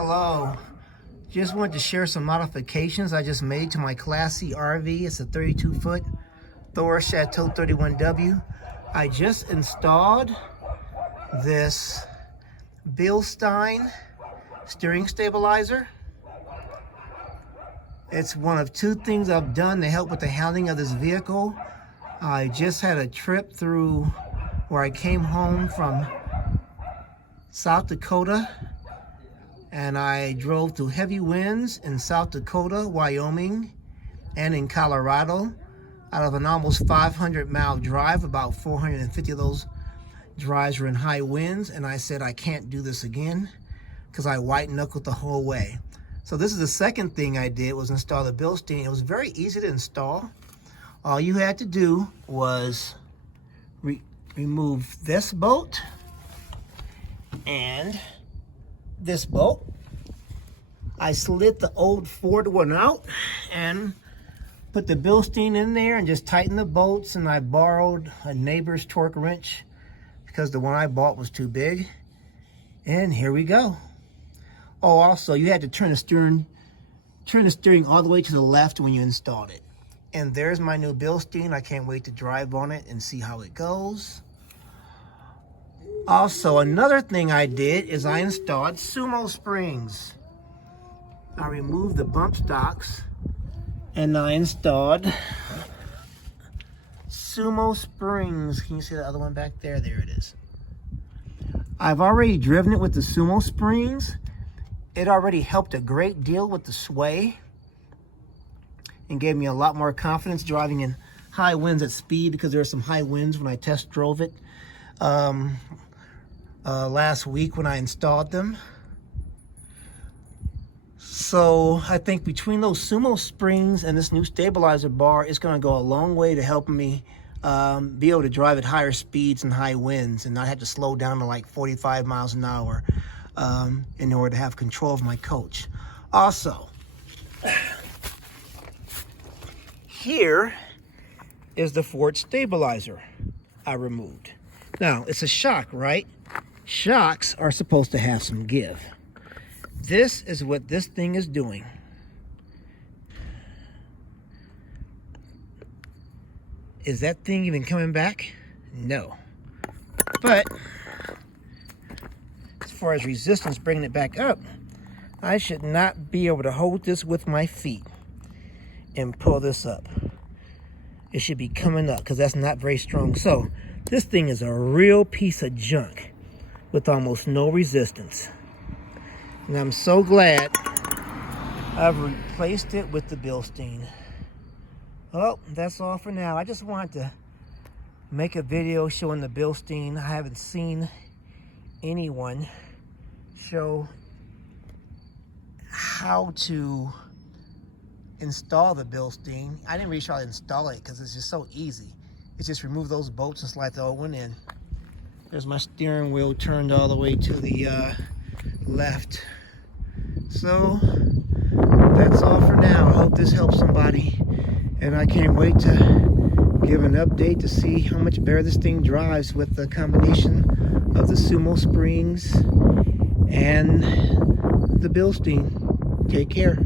Hello. Just wanted to share some modifications I just made to my Class C RV. It's a 32-foot Thor Chateau 31W. I just installed this Bilstein Steering Stabilizer. It's one of two things I've done to help with the handling of this vehicle. I just had a trip through where I came home from South Dakota, and I drove through heavy winds in South Dakota, Wyoming, and in Colorado. Out of an almost 500-mile drive, about 450 of those drives were in high winds, and I said I can't do this again because I white-knuckled the whole way. So this is the second thing I did, was install the Bilstein. It was very easy to install. All you had to do was remove this bolt and this bolt. I slid the old Ford one out and put the Bilstein in there and just tightened the bolts, and I borrowed a neighbor's torque wrench because the one I bought was too big. And here we go. Oh, also you had to turn the steering all the way to the left when you installed it. And there's my new Bilstein. I can't wait to drive on it and see how it goes. Also, another thing I did is I installed Sumo Springs. I removed the bump stocks and I installed Sumo Springs. Can you see the other one back there? There it is. I've already driven it with the Sumo Springs. It already helped a great deal with the sway and gave me a lot more confidence driving in high winds at speed, because there were some high winds when I test drove it last week when I installed them. So I think between those Sumo Springs and this new stabilizer bar, it's going to go a long way to helping me be able to drive at higher speeds and high winds and not have to slow down to like 45 miles an hour in order to have control of my coach. Also, here is the Ford stabilizer I removed. Now, it's a shock, right? Shocks are supposed to have some give. This is what this thing is doing. Is that thing even coming back? No. But as far as resistance, bringing it back up, I should not be able to hold this with my feet and pull this up. It should be coming up because that's not very strong. So this thing is a real piece of junk with almost no resistance. And I'm so glad I've replaced it with the Bilstein. Well, that's all for now. I just wanted to make a video showing the Bilstein. I haven't seen anyone show how to install the Bilstein. I didn't really try to install it because it's just so easy. It's just remove those bolts and slide the old one in. There's my steering wheel turned all the way to the left. So that's all for now. I hope this helps somebody, and I can't wait to give an update to see how much better this thing drives with the combination of the Sumo Springs and the Bilstein. Take care.